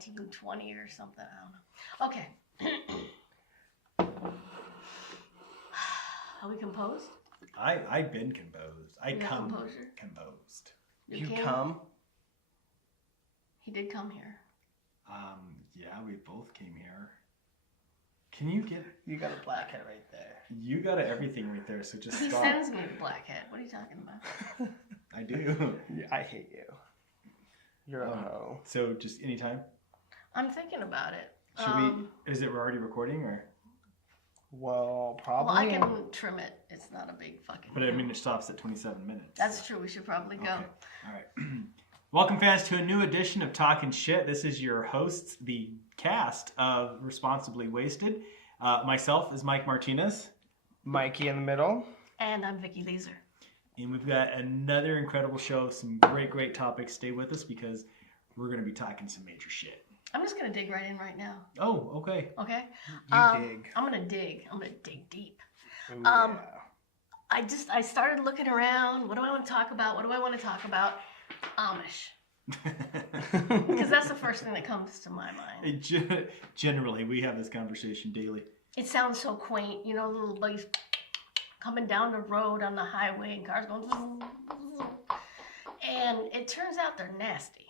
1920 or something. I don't know. Okay. Are we composed? I've been composed. I come composure? composed. You come? He did come here. Yeah, we both came here. Can you get... You got a blackhead right there. You got everything right there, so just He stop. sends me a blackhead. What are you talking about? I do. Yeah, I hate you. You're a hoe. So just anytime? I'm thinking about it. Should we... Is it already recording, or... Well, probably. Well, I can trim it. It's not a big fucking But I mean, it stops at 27 minutes. That's true. We should probably go. Okay. All right. Welcome, fans, to a new edition of Talking Shit. This is your hosts, the cast of Responsibly Wasted. Myself is Mike Martinez. Mikey in the middle. And I'm Vicky Leeser. And we've got another incredible show, some great topics. Stay with us because we're going to be talking some major shit. I'm just going to dig right in right now. Oh, okay. Okay? Dig. I'm going to dig. I'm going to dig deep. Ooh, yeah. I started looking around. What do I want to talk about? What do I want to talk about? Amish. Because that's the first thing that comes to my mind. Generally, we have this conversation daily. It sounds so quaint. You know, little buddies coming down the road on the highway and cars going... And it turns out they're nasty.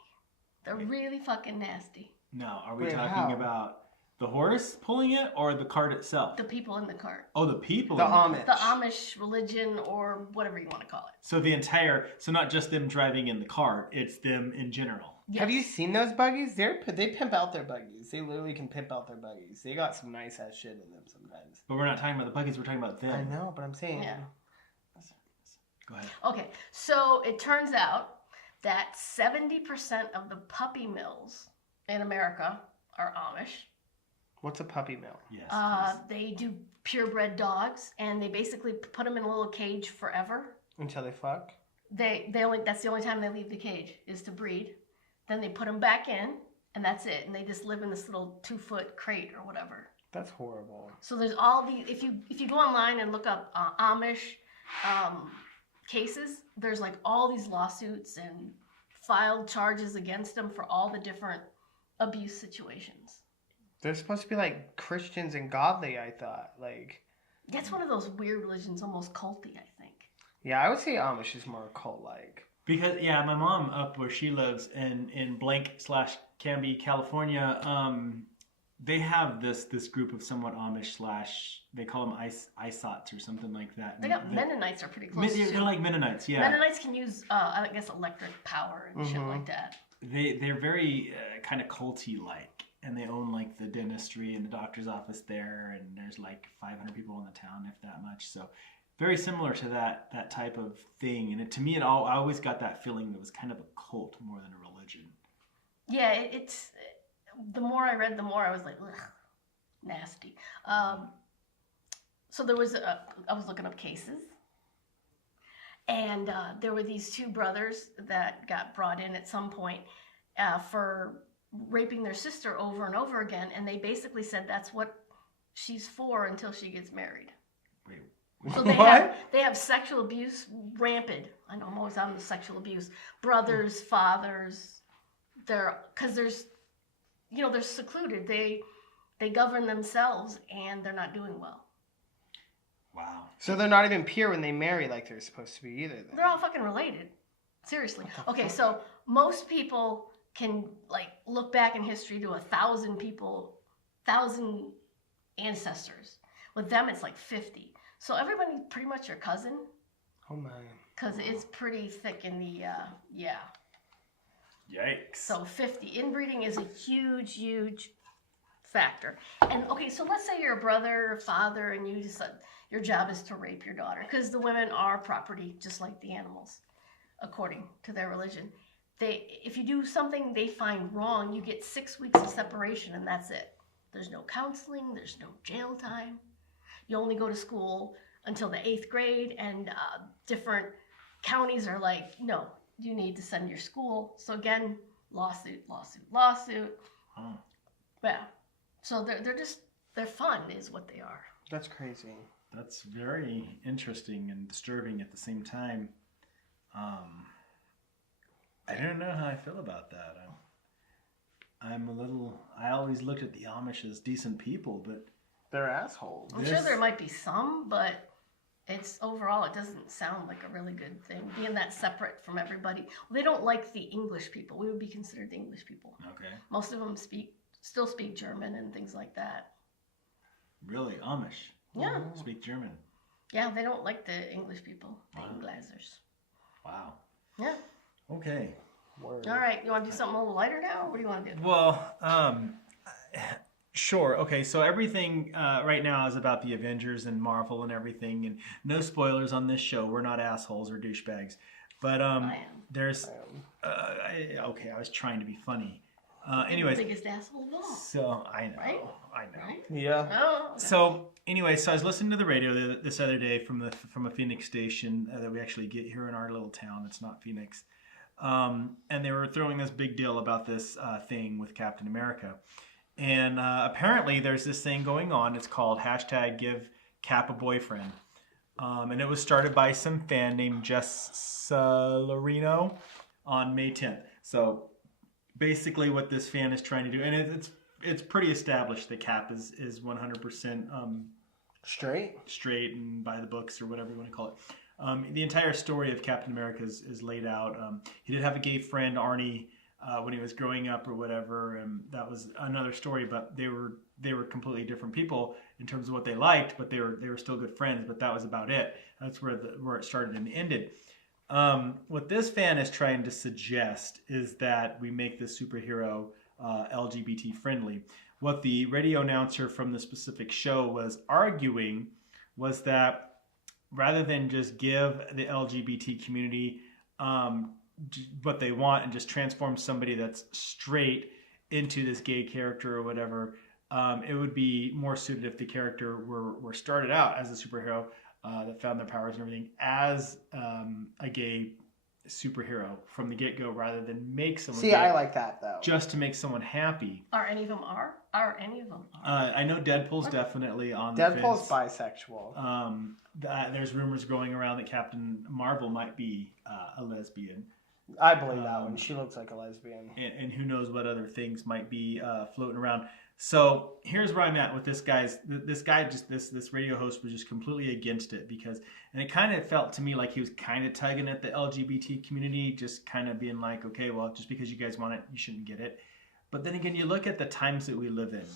They're really fucking nasty. Now, are we talking about the horse pulling it or the cart itself? The people in the cart. Oh, the people the in the Amish. The Amish religion or whatever you want to call it. So not just them driving in the cart, it's them in general. Yes. Have you seen those buggies? They pimp out their buggies. They literally can pimp out their buggies. They got some nice ass shit in them sometimes. But we're not talking about the buggies, we're talking about them. I know, but I'm saying. Yeah. Go ahead. Okay, so it turns out that 70% of the puppy mills in America are Amish. What's a puppy mill? Yes. They do purebred dogs, and they basically put them in a little cage forever. Until they fuck? That's the only time they leave the cage, is to breed. Then they put them back in, and that's it. And they just live in this little 2-foot crate or whatever. That's horrible. So there's all these, if you go online and look up Amish cases, there's like all these lawsuits and filed charges against them for all the different abuse situations. They're supposed to be like Christians and godly, I thought. Like, that's one of those weird religions, almost culty, I think. Yeah, I would say Amish is more cult-like. Because, yeah, my mom up where she lives in blank/Canby, California, they have this group of somewhat Amish / they call them Isots or something like that. They got Mennonites are pretty close They're too. like Mennonites, yeah. Mennonites can use, I guess, electric power and shit like that. They're very kind of culty-like, and they own like the dentistry and the doctor's office there, and there's like 500 people in the town, if that much. So very similar to that type of thing. And to me, I always got that feeling that it was kind of a cult more than a religion. Yeah, it's... The more I read, the more I was like, ugh, nasty. So there was I was looking up cases, and there were these two brothers that got brought in at some point for raping their sister over and over again, and they basically said that's what she's for until she gets married. Wait. So they have sexual abuse rampant. I know I'm always on the sexual abuse. Brothers, fathers, because there's... You know, they're secluded. They govern themselves, and they're not doing well. Wow. So they're not even pure when they marry like they're supposed to be either, then. They're all fucking related. Seriously. Okay, so most people can, like, look back in history to 1,000 people, 1,000 ancestors. With them, it's like 50. So everybody's pretty much your cousin. Oh, man. Because it's pretty thick in the, yeah. Yikes. So 50. Inbreeding is a huge factor. And okay, so let's say you're a brother or father and you decide your job is to rape your daughter, because the women are property just like the animals, according to their religion. If you do something they find wrong, you get 6 weeks of separation and that's it. There's no counseling, there's no jail time. You only go to school until the 8th grade, and different counties are like, no, you need to send your school. So again, lawsuit. Oh. Yeah. So they're fun is what they are. That's crazy. That's very interesting and disturbing at the same time. I don't know how I feel about that. I always looked at the Amish as decent people, but They're assholes. I'm sure there might be some, but it's overall, it doesn't sound like a really good thing, being that separate from everybody. Well, they don't like the English people. We would be considered the English people. okay. Most of them still speak German and things like that. Really, Amish Yeah. speak German. Yeah, they don't like the English people, the Wow. Englazers. Wow. Yeah. Okay. Word. All right, you want to do something a little lighter now, or what do you want to do? Well, sure. Okay, so everything right now is about the Avengers and Marvel and everything, and no spoilers on this show. We're not assholes or douchebags, but I am. there's okay. I was trying to be funny. Anyways, The biggest asshole of all. so I know, Right? I know. Right? Yeah. Oh. Okay. So anyway, so I was listening to the radio this other day from a Phoenix station that we actually get here in our little town. It's not Phoenix, and they were throwing this big deal about this thing with Captain America, and apparently there's this thing going on. It's called #GiveCap a Boyfriend, and it was started by some fan named Jess Salarino on May 10th. So basically, what this fan is trying to do, and it's pretty established that Cap is 100% straight and by the books or whatever you want to call it. The entire story of Captain America is laid out. He did have a gay friend, Arnie, when he was growing up or whatever, and that was another story. But they were completely different people in terms of what they liked, but they were still good friends. But that was about it. That's where it started and ended. What this fan is trying to suggest is that we make this superhero LGBT friendly. What the radio announcer from the specific show was arguing was that rather than just give the LGBT community what they want and just transform somebody that's straight into this gay character or whatever, it would be more suited if the character were started out as a superhero that found their powers and everything as a gay superhero from the get-go rather than make someone See, gay I like that though. just to make someone happy. Are any of them are? Are any of them are? I know Deadpool's definitely on the Deadpool's fence. bisexual. There's rumors going around that Captain Marvel might be a lesbian. I believe that one. She looks like a lesbian. And who knows what other things might be floating around. So here's where I'm at with this guy. This radio host was just completely against it and it kind of felt to me like he was kind of tugging at the LGBT community, just kind of being like, okay, well, just because you guys want it, you shouldn't get it. But then again, you look at the times that we live in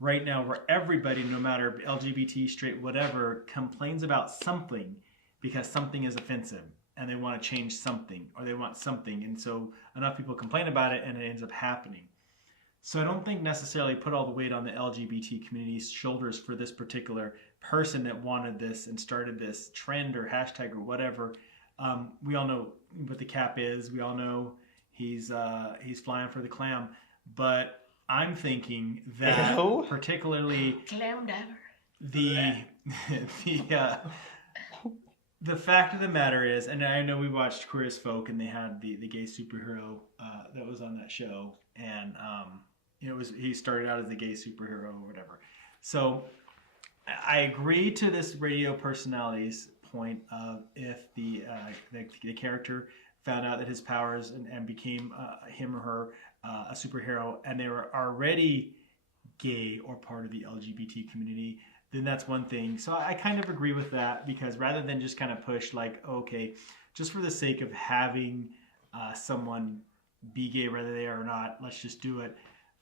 right now, where everybody, no matter LGBT, straight, whatever, complains about something because something is offensive. And they want to change something, or they want something. And so enough people complain about it, and it ends up happening. So I don't think necessarily put all the weight on the LGBT community's shoulders for this particular person that wanted this and started this trend or hashtag or whatever. We all know what the Cap is. We all know he's flying for the clam. But I'm thinking that particularly Clam dabber. The fact of the matter is, and I know we watched Queer as Folk, and they had the gay superhero that was on that show, and he started out as the gay superhero or whatever. So I agree to this radio personality's point of if the character found out that his powers and became him or her a superhero, and they were already gay or part of the LGBT community, then that's one thing. So I kind of agree with that, because rather than just kind of push like, okay, just for the sake of having someone be gay, whether they are or not, let's just do it.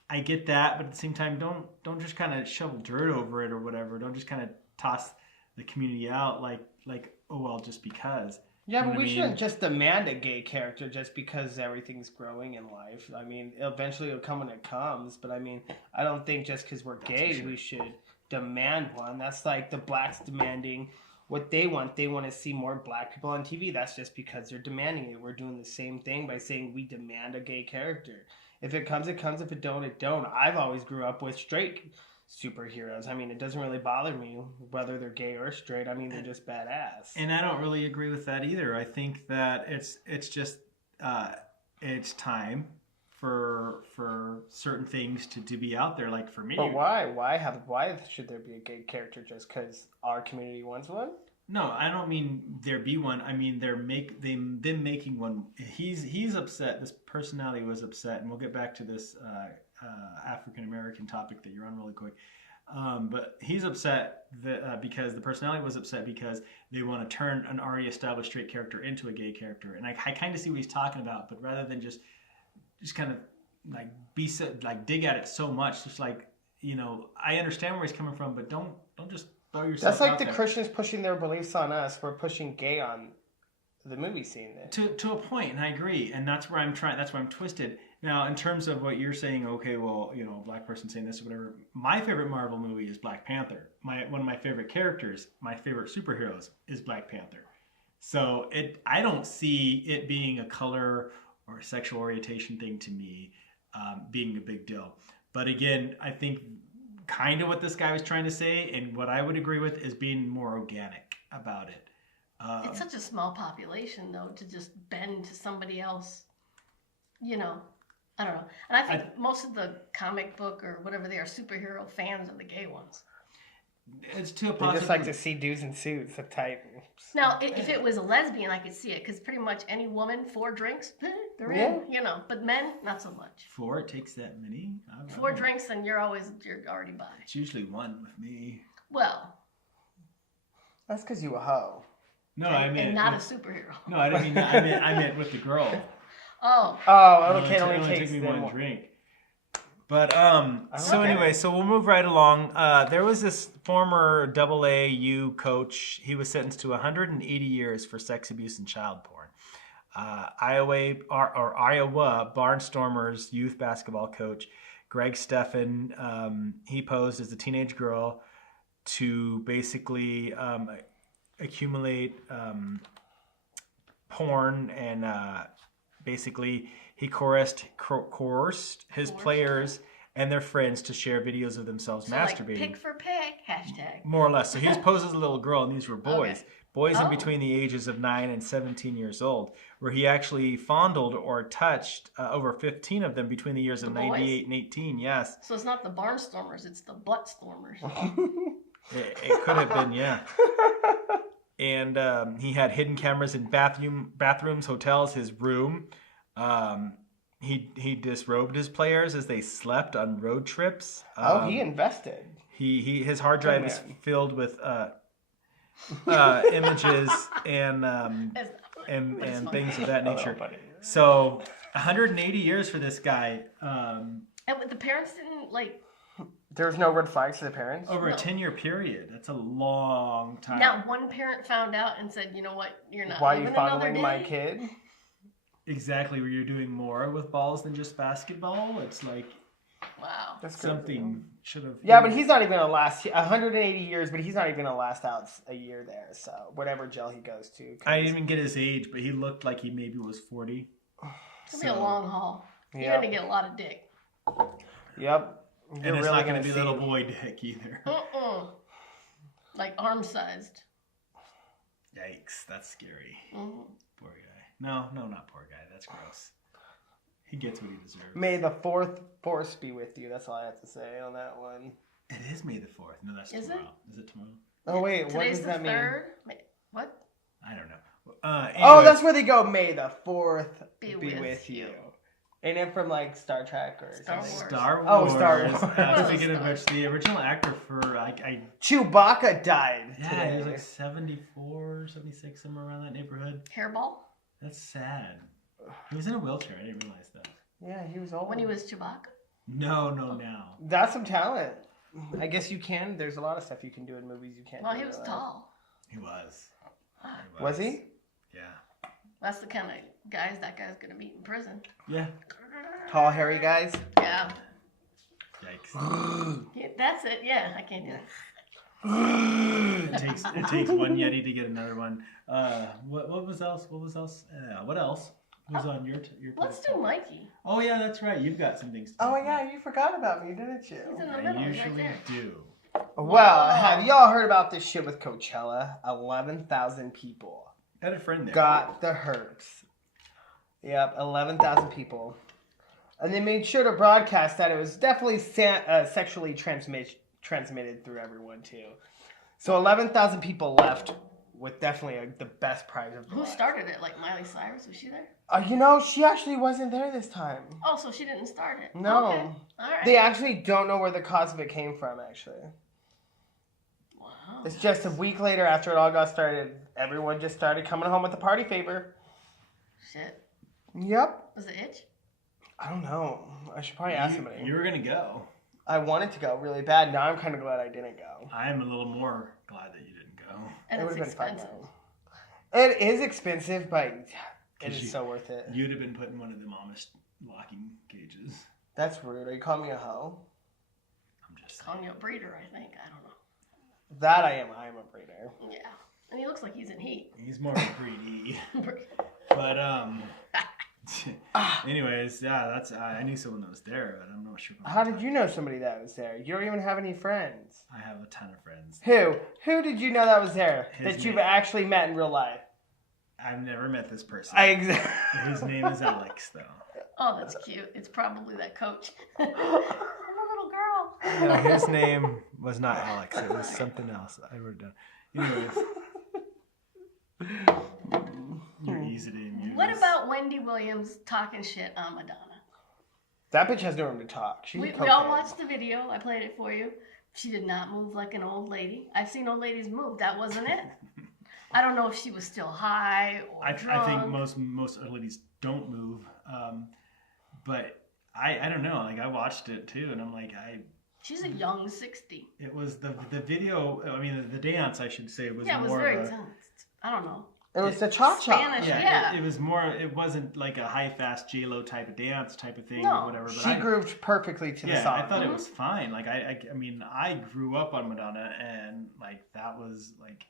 I get that, but at the same time, don't just kind of shovel dirt over it or whatever. Don't just kind of toss the community out like oh well, just because. Yeah, You know but what we I shouldn't mean? just demand a gay character just because everything's growing in life. I mean, eventually it'll come when it comes, but I mean, I don't think just because we're gay, for sure. we should demand one. That's like the blacks demanding what they want. They want to see more black people on TV. That's just because they're demanding it. We're doing the same thing by saying we demand a gay character. If it comes, it comes. If it don't, it don't. I've always grew up with straight superheroes. I mean, it doesn't really bother me whether they're gay or straight. I mean, they're just badass. And I don't really agree with that either. I think that it's just it's time for certain things to be out there. Like for me, But why? Why should there be a gay character just because our community wants one? no, I don't mean there be one. I mean them making one. He's upset. This personality was upset, and we'll get back to this African American topic that you're on really quick. But he's upset that, because the personality was upset because they want to turn an already established straight character into a gay character. And I kind of see what he's talking about, but rather than just kind of like be so, like dig at it so much, just like, I understand where he's coming from, but don't just throw yourself That's like out the there. Christians pushing their beliefs on us. We're pushing gay on the movie scene. To a point, and I agree, and that's where I'm twisted. Now, in terms of what you're saying, okay, well, black person saying this or whatever, my favorite Marvel movie is Black Panther. One of my favorite characters, my favorite superheroes is Black Panther. So I don't see it being a color or a sexual orientation thing to me being a big deal. But again, I think kind of what this guy was trying to say, and what I would agree with, is being more organic about it. It's such a small population, though, to just bend to somebody else. I don't know. And I think most of the comic book or whatever they are superhero fans are the gay ones. It's to a They possible. just like to see dudes in suits, the type. Now, if it was a lesbian, I could see it, because pretty much any woman, 4 drinks, they're in. But men, not so much. 4? It takes that many? I don't 4 know. drinks, and you're already by. It's usually 1 with me. Well, That's because you a hoe. No, I mean and not a superhero. No, I didn't mean that. I meant with the girl. Oh, Okay, It only only takes took me them 1 drink. But so Okay. anyway, so we'll move right along. There was this former AAU coach. He was sentenced to 180 years for sex abuse and child porn. Iowa Barnstormers youth basketball coach Greg Steffen. He posed as a teenage girl to basically accumulate porn, and basically he coerced his players and their friends to share videos of themselves masturbating. Like pig for pig, hashtag. More or less. So he was posed as a little girl, and these were boys. Okay. Boys in Oh. between the ages of 9 and 17 years old, where he actually fondled or touched over 15 of them between the years of The boys? 98 and 18, yes. So it's not the Barnstormers, it's the Buttstormers. It could have been, yeah. And he had hidden cameras in bathrooms, hotels, his room. He disrobed his players as they slept on road trips. He invested. His hard drive is filled with images and things of that nature. So 180 years for this guy. And the parents didn't There's no red flags to the parents? Over a 10-year period. That's a long time. Not one parent found out and said, you know what, you're not Why are living you another fondling day. my kid? Exactly, where you're doing more with balls than just basketball. It's like Wow. That's crazy. something should have... Yeah, but he's not even going to last 180 years, but he's not even going to last out a year there. So whatever jail he goes to. I didn't even get his age, but he looked like he maybe was 40. It's going to be a long haul. You're Yep. going to get a lot of dick. Yep. And You're it's really not going going to be see little boy dick either. Like arm-sized. Yikes, that's scary. Mm-hmm. Poor guy. No, not poor guy. That's gross. He gets what he deserves. May the fourth force be with you. That's all I have to say on that one. It is May the 4th. No, that's Is it? tomorrow. Is it tomorrow? Oh, wait. What Today's does the that mean? 3rd. What? I don't know. Oh, Anyways, that's where they go, May the 4th Be be with with you. you. Ain't it from like Star Trek or Star something? Wars. Star Wars. Oh, Star Wars. Speaking of which, the original actor for Chewbacca died yeah, today. he was like 74, 76, somewhere around that neighborhood. Hairball? That's sad. He was in a wheelchair. I didn't realize that. Yeah, he was old. When he was Chewbacca? No, now. That's some talent. I guess you can. There's a lot of stuff you can do in movies you can't Well, do he in was real life. Oh, tall. He was. Was he? Yeah. That's the kind of guys that guy's going to meet in prison. Yeah. Tall, hairy guys? Yeah. Yikes. Yeah, that's it. Yeah, I can't do that. It takes one Yeti to get another one. What was else? What else was on your Let's pedestal? do Mikey. Oh yeah, that's right. You've got some things to Oh, talk about. yeah, you forgot about me, didn't you? He's in the I middle. He's right usually there. do. Well, have y'all heard about this shit with Coachella? 11,000 people I had a friend there. got the hurts. Yep, 11,000 people. And they made sure to broadcast that it was definitely sexually transmitted through everyone, too. So 11,000 people left with definitely the best prize of the Who life. started it? Like Miley Cyrus? Was she there? She actually wasn't there this time. Oh, so she didn't start it. No. Okay. All right. They actually don't know where the cause of it came from, actually. Wow. It's just a week later after it all got started, everyone just started coming home with a party favor. Shit. Yep. Was it itch? I don't know. I should probably ask somebody. You were going to go. I wanted to go really bad. Now I'm kind of glad I didn't go. I am a little more glad that you didn't go. And It it's would have been fun, expensive. though. It is expensive, but it 'Cause is you- so worth it. You'd have been put in one of the Amish locking cages. That's rude. Are you calling me a hoe? I'm just Calling you a breeder, I think. I don't know. That I am. I am a breeder. Yeah. And he looks like he's in heat. He's more of a greedy. But anyways, yeah, that's I knew someone that was there, but I'm not sure. How did you know somebody that was there? You don't even have any friends. I have a ton of friends. Who? Who did you know that was there? His that you've name- actually met in real life? I've never met this person. Exactly. His name is Alex, though. Oh, that's cute. It's probably that coach. I'm a little girl. No, his name was not Alex. It was something else. I wrote it down. Anyways, you're easy to amuse. What about Wendy Williams talking shit on Madonna? That bitch has no room to talk. She's We a all cokehead. watched the video. I played it for you. She did not move like an old lady. I've seen old ladies move. That wasn't it. I don't know if she was still high or I drunk. think most ladies don't move, but I don't know. Like I watched it too, and I'm like She's a young 60. It was the video. I mean, the dance, I should say, was Yeah, it was more very of a, intense. I don't know. It was the cha-cha. Spanish. yeah. Yeah. It was more. It wasn't like a high fast J-Lo type of dance type of thing No. or whatever. But She grooved perfectly to the yeah, song. I thought it was fine. Like I mean, I grew up on Madonna, and like that was like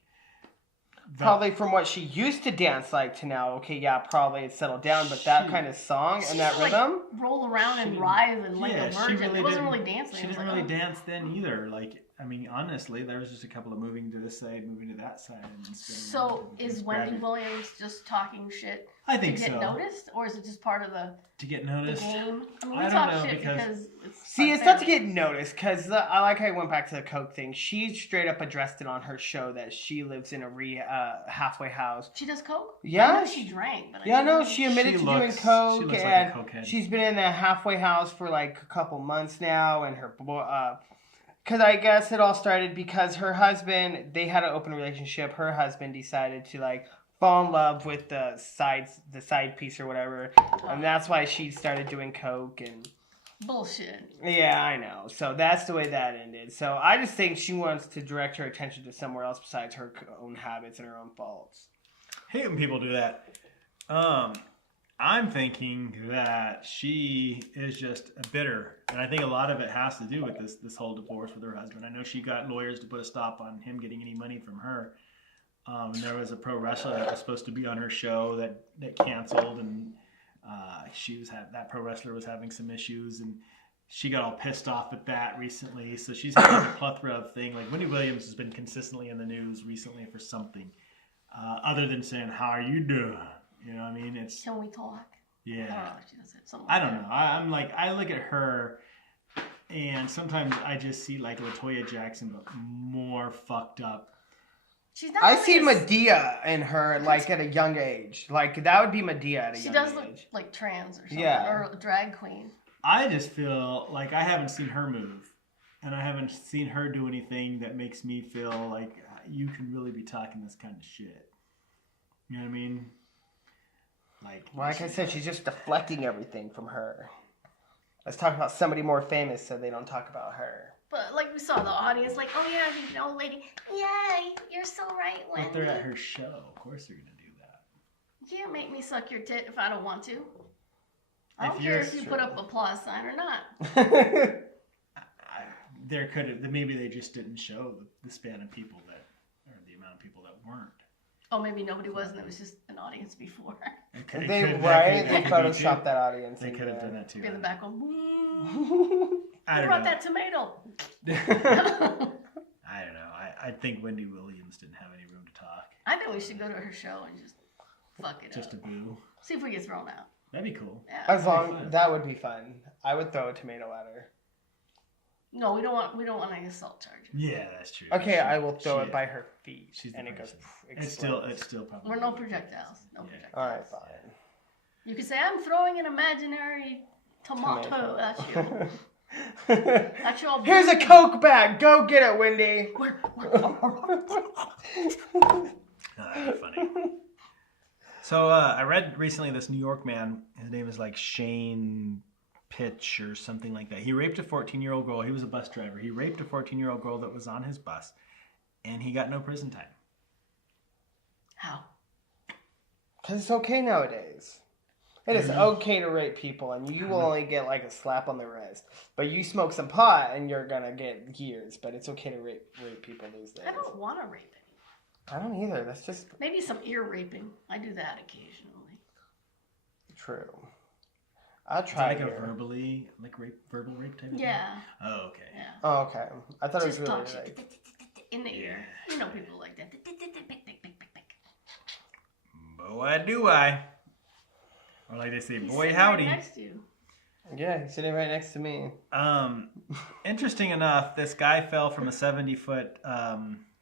Probably from what she used to dance like to now. Okay, yeah, probably it's settled down, but that She- kind of song She and that used to, rhythm. Like, roll around and She- writhe and like yeah, a she virgin. really It wasn't didn't- really dancing. She It was didn't like, really oh. dance then either. Like, I mean, honestly, there was just a couple of moving to this side, moving to that side. And then spinning around So to is just Wendy grab it. Williams just talking shit I to think get so. noticed, or is it just part of the To get the noticed. game? I mean, we I don't talk know, shit because- because it's See, our it's not to family. get noticed because I like how I went back to the Coke thing. She straight up addressed it on her show that she lives in a halfway house. She does coke. Yeah, I know she drank, but I Yeah, didn't no, know she admitted She to doing looks- Coke, she looks like a and cokehead. she's been in a halfway house for like a couple months now, and her because I guess it all started because her husband, they had an open relationship. Her husband decided to like fall in love with the side piece or whatever, and that's why she started doing Coke and. bullshit. Yeah, I know. So that's the way that ended. So I just think she wants to direct her attention to somewhere else besides her own habits and her own faults. Hate when people do that. I'm thinking that she is just a bitter, and I think a lot of it has to do with this whole divorce with her husband. I know she got lawyers to put a stop on him getting any money from her. There was a pro wrestler that was supposed to be on her show that canceled, and that pro wrestler was having some issues, and she got all pissed off at that recently. So she's having a plethora of things. Like Wendy Williams has been consistently in the news recently for something, other than saying, "How are you doing?" You know what I mean? It's Can we talk? I don't yeah. know if she does it. Something I like don't know. I'm like, I look at her, and sometimes I just see like Latoya Jackson, but more fucked up. She's not. I really see a- Medea in her like at a young age. Like that would be Medea at a She young does look age. like trans or something, Yeah. or a drag queen. I just feel like I haven't seen her move, and I haven't seen her do anything that makes me feel like you can really be talking this kind of shit. You know what I mean? Like I said, she's just deflecting everything from her. Let's talk about somebody more famous so they don't talk about her. But like we saw the audience, like, oh yeah, she's an old lady. Yay, you're so right, But they're at Wendy. her show. Of course they're gonna do that. You can't make me suck your tit if I don't want to. I If don't you're care if you put true. up a applause sign or not. There could have. Maybe they just didn't show the span of people or the amount of people that weren't. Oh, maybe nobody was, and it was just an audience before. It could- it They could- right? that They could be photoshopped too. that audience. They in could have there. done that too. Be in the back going, woo. I Who don't brought know. that tomato? I don't know. I think Wendy Williams didn't have any room to talk. I think we should go to her show and just fuck it Just up. a boo. See if we get thrown out. That'd be cool. Yeah. As long fun. that would be fun. I would throw a tomato at her. No, we don't want any assault charges. Yeah, that's true. Okay, I will throw it she- by her feet, She's the and it person. goes. It's still probably. We're no projectiles. No Yeah. projectiles. All right, fine. You could say I'm throwing an imaginary tomato at you. That's your. Here's a Coke bag. Go get it, Wendy. That's funny. So I read recently this New York man. His name is like Shane Pitch or something like that. He raped a 14-year-old girl. He was a bus driver. He raped a 14-year-old girl that was on his bus, and he got no prison time. How? Because it's okay nowadays. It is okay to rape people, and you will only get like a slap on the wrist. But you smoke some pot, and you're gonna get years. But it's okay to rape people these days. I don't want to rape it. I don't either. That's just Maybe some ear raping. I do that occasionally. true. I'll Is it try like here. a verbal rape type of thing? Yeah. Oh, okay. Yeah. Oh, okay. I thought Just it was really talk like. in the ear. You know people like that. Boy, do I. Or like they say, He's boy, sitting howdy. Right next to you. Yeah, he's sitting right next to me. Interesting enough, this guy fell from a 70-foot.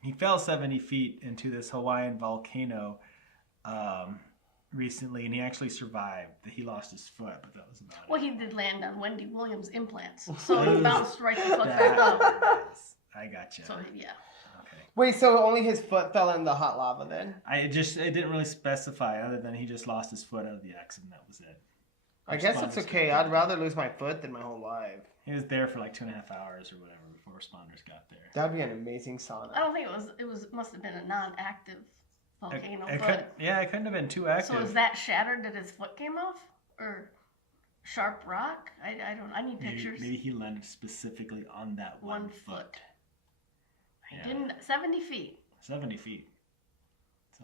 He fell 70 feet into this Hawaiian volcano recently, and he actually survived. He lost his foot, but that was about Well, it. he did land on Wendy Williams implants, so he bounced right the fuck back That up. is- I gotcha. So yeah. Okay. Wait, so only his foot fell in the hot lava then? It didn't really specify other than he just lost his foot out of the accident. That was it. I guess it's Responders okay. got I'd rather lose my foot than my whole life. He was there for like 2.5 hours or whatever before responders got there. That'd be an amazing sauna. I don't think it was. It must have been a non-active volcano. It couldn't have been too active. So is that shattered that his foot came off, or sharp rock? I don't. I need pictures. Maybe he landed specifically on that one foot. I didn't. 70 feet. 70 feet.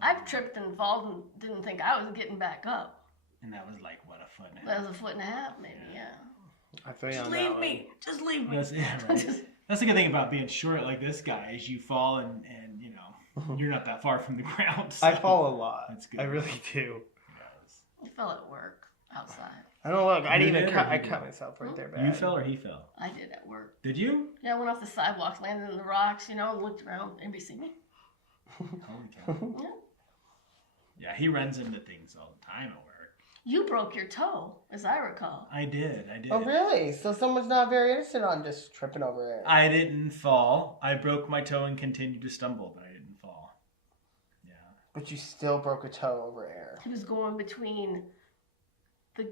I've tripped and fallen and didn't think I was getting back up. And that was like, what, a foot and a That half? was a foot and a half, maybe. Yeah. I feel you Just on that leave one. me. Just leave me. That's, yeah, right. That's the good thing about being short like this guy is you fall and you know, you're not that far from the ground. So I fall a lot. That's good. I really do. You fell at work outside. I don't look. I You didn't did even or cut. he I did? cut myself right there, bad. You fell or he fell? I did at work. Did you? Yeah, I went off the sidewalks, landed in the rocks, you know, and looked around. Anybody see me? Holy cow. Yeah. Yeah, he runs into things all the time at work. You broke your toe, as I recall. I did. Oh, really? So someone's not very interested on just tripping over it. I didn't fall. I broke my toe and continued to stumble, but I didn't fall. Yeah. But you still broke a toe over air. He was going between the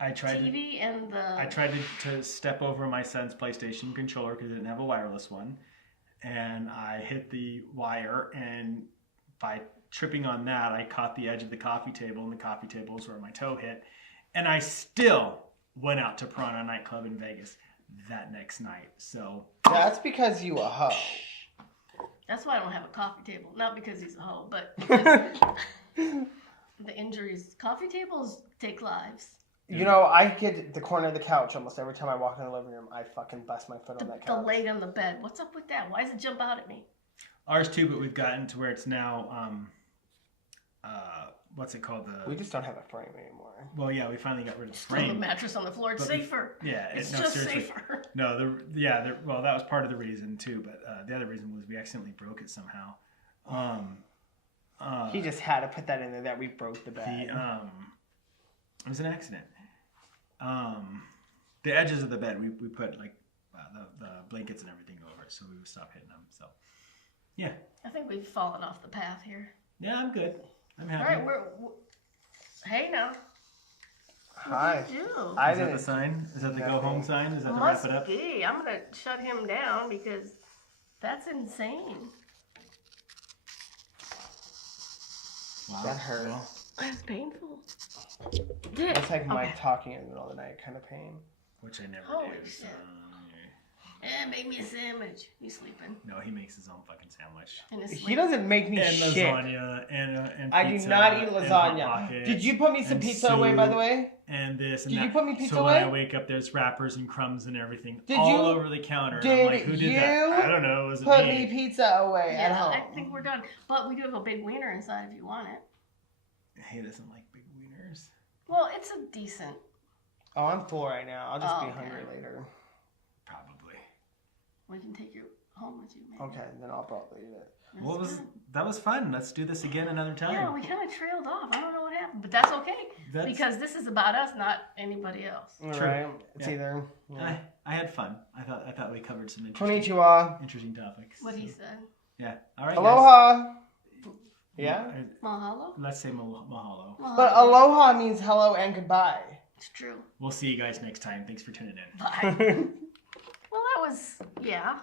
I tried TV and the... I tried to step over my son's PlayStation controller because it didn't have a wireless one. And I hit the wire, and by tripping on that, I caught the edge of the coffee table, and the coffee table is where my toe hit. And I still went out to Piranha nightclub in Vegas that next night. So That's because you a hoe. That's why I don't have a coffee table. Not because he's a hoe, but because the injuries. Coffee tables take lives. You know, I get the corner of the couch almost every time I walk in the living room. I fucking bust my foot on that The couch. leg on the bed. What's up with that? Why does it jump out at me? ours too, but we've gotten to where it's now, what's it called? We just don't have a frame anymore. Well, yeah, we finally got rid of the Still the frame. mattress on the floor. It's But we- safer. Yeah, It's no, just seriously. safer. No, well, that was part of the reason too, but the other reason was we accidentally broke it somehow. He just had to put that in there that we broke the bed. It was an accident. The edges of the bed, we put like the blankets and everything over it, so we would stop hitting them. So, yeah, I think we've fallen off the path here. yeah, I'm good. I'm All happy. right, hey now. Hi. What did you do? I Is that the didn't. sign? Is that the Nothing. go home sign? Is that to Must wrap it up? be. I'm gonna shut him down because that's insane. Wow. That hurt. Well, That's painful. Dick. It's like Mike Okay. talking in the middle of the night kind of pain. which I never Holy do. So, shit. Make me a sandwich. You sleeping? no, he makes his own fucking sandwich. In his He sleep. doesn't make me And shit. lasagna and I do pizza not eat and Hot lasagna. Pockets Did you put me some and pizza away, by the soup way? And this and Did that. you put me pizza so when I away? wake up, there's wrappers and crumbs and everything Did all you- over the counter. And did I'm like, who did that? you I don't know. It was Put me. me pizza away at Yeah, home. I think we're done. But we do have a big wiener inside if you want it. He doesn't like big wieners. Well, it's a decent. Oh, I'm full right now. I'll just be Oh, okay. hungry later. Probably. We can take you home with you, maybe. Okay, then I'll probably do it. That's Well, good. that was fun. Let's do this again another time. Yeah, we kind of trailed off. I don't know what happened, but that's okay because this is about us, not anybody else. All True. right. It's Yeah. either. Yeah. I had fun. I thought we covered some Konnichiwa. interesting topics. What he So, said. yeah. All right. Aloha. Guys. Yeah? Mahalo. Let's say mahalo. But aloha means hello and goodbye. It's true. We'll see you guys next time. Thanks for tuning in. Bye. Well, that was, yeah.